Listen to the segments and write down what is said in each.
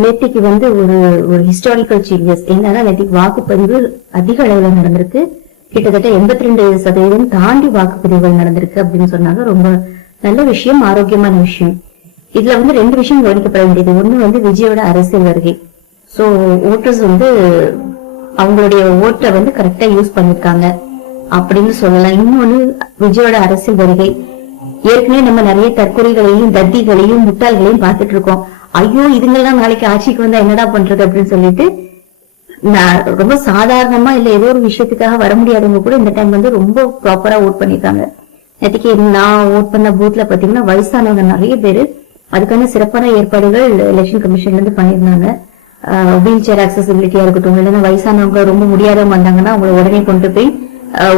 நேத்திக்கு வந்து ஒரு ஒரு ஹிஸ்டாரிக்கல் சேஞ்சஸ் என்னன்னா, நேத்திக்கு வாக்குப்பதிவு அதிக அளவுல நடந்திருக்கு. கிட்டத்தட்ட 82% தாண்டி வாக்குப்பதிவுகள் நடந்திருக்கு அப்படின்னு சொன்னாங்க. ரொம்ப நல்ல விஷயம், ஆரோக்கியமான விஷயம். இதுல வந்து ரெண்டு விஷயம் கவனிக்கப்பட வேண்டியது. ஒண்ணு வந்து விஜயோட அரசியல் வருகை. சோ ஓட்டர்ஸ் வந்து அவங்களுடைய ஓட்டை வந்து கரெக்டா யூஸ் பண்ணிருக்காங்க அப்படின்னு சொல்லலாம். இன்னொன்னு விஜயோட அரசியல் வருகை. ஏற்கனவே நம்ம நிறைய தற்கொலைகளையும் தத்திகளையும் முட்டாள்களையும் பார்த்துட்டு இருக்கோம். ஐயோ இதுங்கெல்லாம் நாளைக்கு ஆட்சிக்கு வந்தா என்னடா பண்றது அப்படின்னு சொல்லிட்டு ரொம்ப சாதாரணமா இல்ல ஏதோ ஒரு விஷயத்துக்காக வர முடியாதவங்க கூட இந்த டைம் வந்து ரொம்ப ப்ராப்பரா ஓட் பண்ணிருக்காங்க. நேற்றுக்கு நான் ஓட் பண்ண பூத்ல பாத்தீங்கன்னா வயசானவங்க நிறைய பேரு. அதுக்கான சிறப்பான ஏற்பாடுகள் எலெக்ஷன் கமிஷன்ல இருந்து பண்ணிருந்தாங்க. வீல் சேர் அக்சசிபிலிட்டியா இருக்கட்டும், இல்லைன்னா வயசானவங்க ரொம்ப முடியாதவங்க வந்தாங்கன்னா அவங்களை உடனே கொண்டு போய்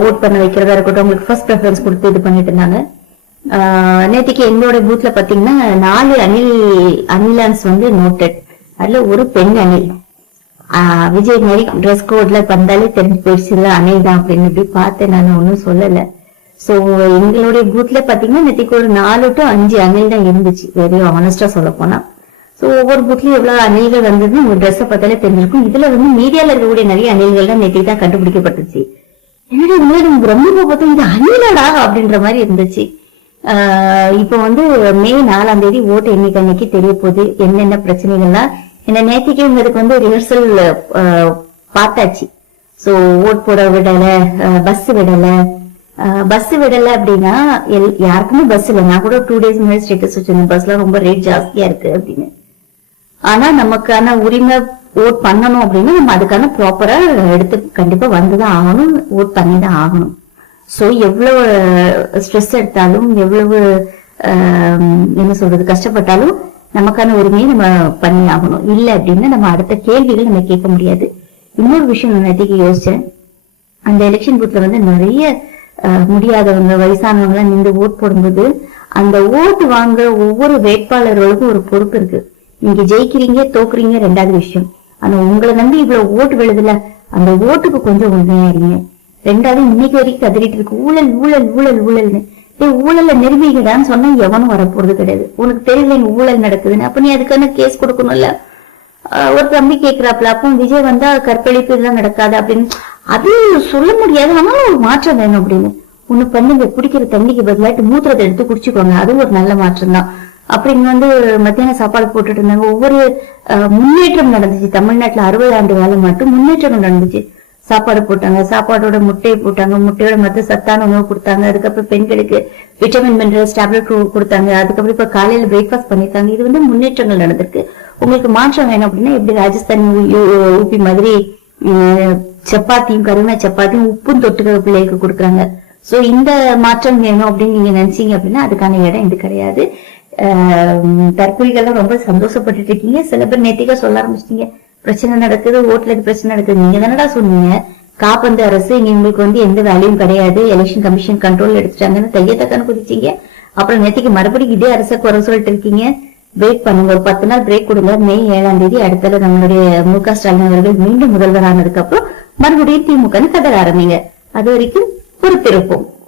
ஓட் பண்ண வைக்கிறதா இருக்கட்டும், அவங்களுக்கு ஃபர்ஸ்ட் ப்ரெஃபரன்ஸ் கொடுத்து இது பண்ணிட்டு இருந்தாங்க. நேற்றுக்கு எங்களோட பூத்ல பாத்தீங்கன்னா 4 அனிலான்ஸ் வந்து நோட்டட். அதுல ஒரு பெண் அணில். விஜய் மாதிரி ட்ரெஸ் கோட்ல வந்தாலே தெரிஞ்சு போயிடுச்சு அணில் தான் அப்படின்னு இப்படி பார்த்தேன். நான் ஒன்னும் சொல்லல. சோ எங்களுடைய பூத்ல பாத்தீங்கன்னா நேற்றுக்கு ஒரு 4 to 5 அணில் தான் இருந்துச்சு, வெரி ஆனஸ்டா சொல்ல போனா. சோ ஒவ்வொரு பூத்லயும் எவ்வளவு அணில்கள் வந்தது உங்க ட்ரெஸ் பார்த்தாலே தெரிஞ்சிருக்கும். இதுல வந்து மீடியால இருக்கக்கூடிய நிறைய அணில்கள் தான் நேற்று தான் கண்டுபிடிக்கப்பட்டுச்சு. என்னுடைய ரொம்ப பார்த்தா இது அணிலடா அப்படின்ற மாதிரி இருந்துச்சு. இப்ப வந்து மே 4ஆம் தேதி ஓட்டு எண்ணிக்கை அன்னைக்கு தெரிய போகுது என்னென்ன பிரச்சனைகள்லாம். என்ன நேற்றுக்கே உங்களுக்கு வந்து ரிஹர்சல் பார்த்தாச்சு. சோ ஓட் போட விடல, பஸ் விடல அப்படின்னா யாருக்குமே பஸ் இல்லை. நான் கூட 2 days முன்னாடி ஸ்டேட்டஸ் வச்சிருந்தேன், பஸ்ல ரொம்ப ரேட் ஜாஸ்தியா இருக்கு அப்படின்னு. ஆனா நமக்கான உரிமை ஓட் பண்ணணும் அப்படின்னா நம்ம அதுக்கான ப்ராப்பரா எடுத்து கண்டிப்பா வந்துதான் ஆகணும், ஓட் பண்ணிதான் ஆகணும். சோ எவ்வளவு ஸ்ட்ரெஸ் எடுத்தாலும், எவ்வளவு என்ன சொல்றது கஷ்டப்பட்டாலும் நமக்கான உரிமையை நம்ம பண்ணி ஆகணும். இல்ல அப்படின்னா நம்ம அடுத்த கேள்விகள் நம்ம கேட்க முடியாது. இன்னொரு விஷயம் நான் நேற்றுக்கு யோசிச்சேன். அந்த எலெக்ஷன் பூத்ல வந்து நிறைய முடியாதவங்க வயசானவங்க எல்லாம் நின்று ஓட் போடும்போது அந்த ஓட்டு வாங்க ஒவ்வொரு வேட்பாளர்களுக்கும் ஒரு பொறுப்பு இருக்கு. நீங்க ஜெயிக்கிறீங்க தோக்குறீங்க ரெண்டாவது விஷயம், ஆனா உங்களை நம்பி இவ்வளவு ஓட்டு விழுதுல அந்த ஓட்டுக்கு கொஞ்சம் உண்மையா இருங்க. ரெண்டாவது இன்னைக்கு வரைக்கும் கதறிட்டு இருக்கு ஊழல் ஊழல் ஊழல் ஊழல்னு. ஊழல நிரூபிக்கடான்னு சொன்னா எவனும் வரப்போறது கிடையாது. உனக்கு தெரியல இங்க ஊழல் நடக்குதுன்னு, அப்ப நீ அதுக்கான கேஸ் கொடுக்கணும்ல. ஒரு தம்பி கேக்குறாப்ல, அப்போ விஜய் வந்தா கற்பழிப்பு இதெல்லாம் நடக்காது அப்படின்னு. அது சொல்ல முடியாது, ஆனாலும் ஒரு மாற்றம் வேணும் அப்படின்னு. ஒண்ணு பண்ணுங்க, குடிக்கிற தண்ணிக்கு பதிலாட்டு மூத்திரத்தை எடுத்து குடிச்சுக்கோங்க, அதுவும் ஒரு நல்ல மாற்றம் தான். அப்படின்னு வந்து மத்தியான சாப்பாடு போட்டுட்டு இருந்தாங்க. ஒவ்வொரு முன்னேற்றம் நடந்துச்சு தமிழ்நாட்டுல. 60 ஆண்டு காலம் மட்டும் முன்னேற்றம் நடந்துச்சு. சாப்பாடு போட்டாங்க, சாப்பாடோட முட்டையை போட்டாங்க, முட்டையோட மத்த சத்தான உணவு கொடுத்தாங்க. அதுக்கப்புறம் பெண்களுக்கு விட்டமின் மினரல்ஸ் டேப்லெட் கொடுத்தாங்க. அதுக்கப்புறம் இப்ப காலையில பிரேக்ஃபாஸ்ட் பண்ணிருக்காங்க. இது வந்து முன்னேற்றங்கள் நடந்திருக்கு. உங்களுக்கு மாற்றம் வேணும் அப்படின்னா எப்படி ராஜஸ்தான் ஊபி மாதிரி சப்பாத்தியும் கருணா சப்பாத்தியும் உப்பும் தொட்டுக்க பிள்ளைகளுக்கு கொடுக்குறாங்க. சோ இந்த மாற்றம் வேணும் அப்படின்னு நீங்க நினைச்சீங்க அப்படின்னா அதுக்கான இடம் இது கிடையாது. தற்கொலைகள்லாம் ரொம்ப சந்தோஷப்பட்டுட்டு இருக்கீங்க. சில பேர் நேத்திக்கா சொல்ல ஆரம்பிச்சிட்டீங்க பிரச்சனை நடக்குது, ஓட்டுல பிரச்சனை நடக்குது. நீங்க தானடா சொன்னீங்க காப்பந்து அரசு இங்க உங்களுக்கு வந்து எந்த வேலையும் கிடையாது, எலெக்ஷன் கமிஷன் கண்ட்ரோல் எடுத்துட்டாங்கன்னு தையத்தக்கான குதிச்சீங்க. அப்புறம் நேற்றுக்கு மறுபடியும் இதே அரசை குறை சொல்லிட்டு இருக்கீங்க. வெயிட் பண்ணுங்க, ஒரு 10 நாள் பிரேக் கொடுங்க. மே 7ஆம் தேதி அடுத்த நம்மளுடைய மு.க. ஸ்டாலின் அவர்கள் மீண்டும் முதல்வர் ஆனதுக்கு அப்புறம் மறுபடியும் திமுக கதற ஆரம்பிங்க. அது வரைக்கும் பொறுத்திருப்போம்.